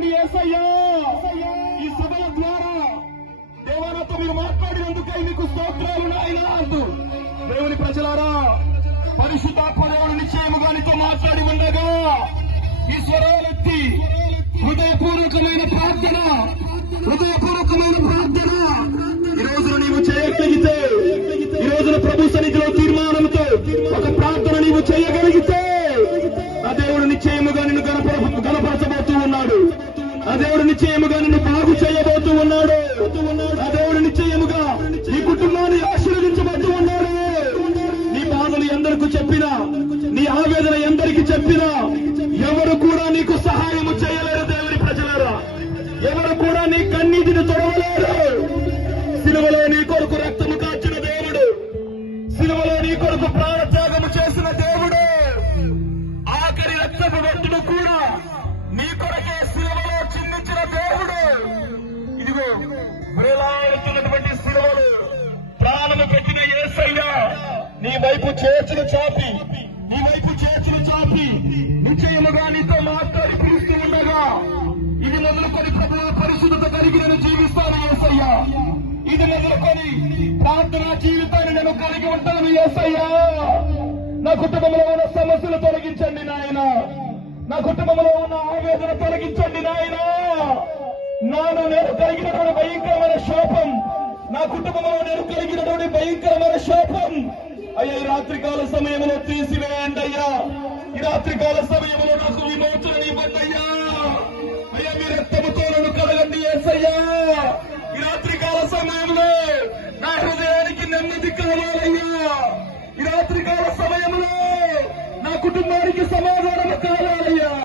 చేయండి ఏసయ్యా. ఈ సభల ద్వారా దేవాలతో మీరు మాట్లాడినందుకై మీకు స్తోత్రాలు నాయన. అంటూ దేవుని ప్రజలారా పరిశుద్ధాత్మ దేవుడు నిశ్చయముగా నీతో మాట్లాడి ఉండగా ఈ స్వరాలెత్తి హృదయపూర్వకమైన ప్రార్థన హృదయపూర్వకమైన ప్రార్థన. ఈ రోజున నీవు చేయగలిగితే ఈ రోజున ప్రభు సన్నిధిలో తీర్మానంతో ఒక ప్రార్థన నీవు చేయగలిగితే ఆ దేవుడు నిశ్చయం దేవుడు నిశ్చయముగా నిన్ను బాగు చేయబోతూ ఉన్నాడు. వేలాడుతున్నటువంటి సిలువలు ప్రాణము పెట్టిన ఏసయ్యా నీ వైపు చేర్చిన చాపి నీ వైపు చేర్చిన చాపి నిశ్చయముగా నీతో మాట్లాడి పిలుస్తూ ఉండగా ఇది మొదలుకొని ప్రభు పరిశుద్ధత కలిగి నేను జీవిస్తాను ఏసయ్యా. ఇది మొదలుకొని ప్రార్థనా జీవితాన్ని నేను కలిగి ఉంటాను ఏసయ్యా. నా కుటుంబంలో ఉన్న సమస్యలు తొలగించండి నాయన. నా కుటుంబంలో ఉన్న ఆవేదన తొలగించండి నాయన. నాను నేను కలిగినటువంటి శాపం అయ్యా ఈ రాత్రికాల సమయంలో తీసివేయండి అయ్యా. ఈ రాత్రికాల సమయంలో నాకు విమోచన ఇవ్వండి అయ్యా. అయ్యా మీ రక్తముతో నన్ను కలగండి ఏసయ్యా. ఈ రాత్రికాల సమయంలో నా హృదయానికి నెమ్మది కావాలయ్యా. ఈ రాత్రికాల సమయంలో నా కుటుంబానికి సమయం